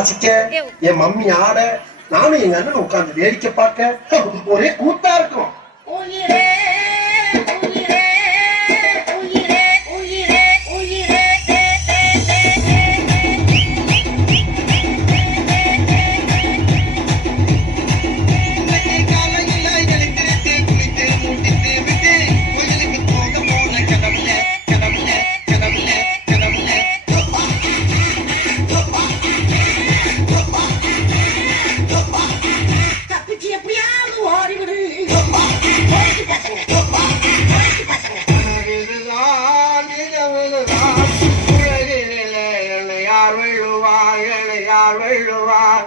வாசிக்க என் மம்மி ஆட நானும் எங்க அண்ணன் உட்கார்ந்து வேடிக்கை பார்க்க ஒரே கூத்தா இருக்கும். என்னை யார்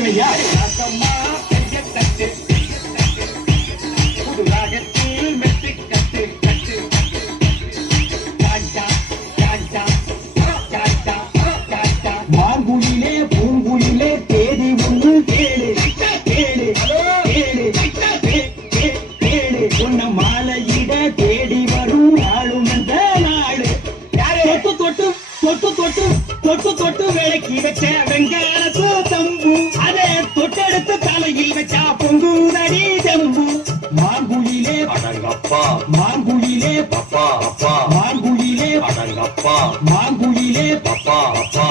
கூடவே இருக்க வேண்டியவையா தட்டு புது ராகத்தில் மெட்டு கட்டு கட்டு ராஜா ராஜா ராஜா ராஜா மாங்குயிலே பூங்குயிலே தேதி ஒன்று கேளு கேளு கேளு கேளு உன்ன மாலையிட தேடி வரும் அந்த நாடு தொட்டு தொட்டு தொட்டு தொட்டு தொட்டு தொட்டு விளக்கி வச்ச வெங்காலத்து மாங்குயிலே அடங்கப்பா. மாங்குயிலே அப்பா அப்பா. மாங்குயிலே அடங்கப்பா. மாங்குயிலே அப்பா அப்பா.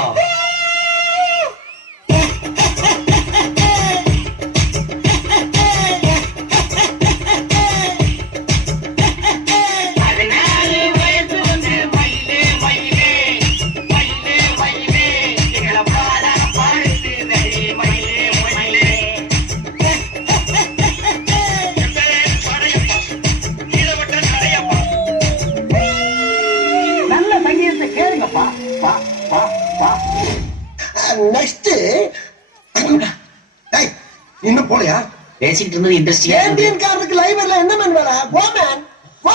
நெக்ஸ்ட் இன்னும் போலையா? பேசிக்கிட்டு இருந்தது இன்ட்ரெஸ்டிங்கா ஏடிஎம் காரனுக்கு லைவ் என்ன மேன் வேலை? போ மேன் போ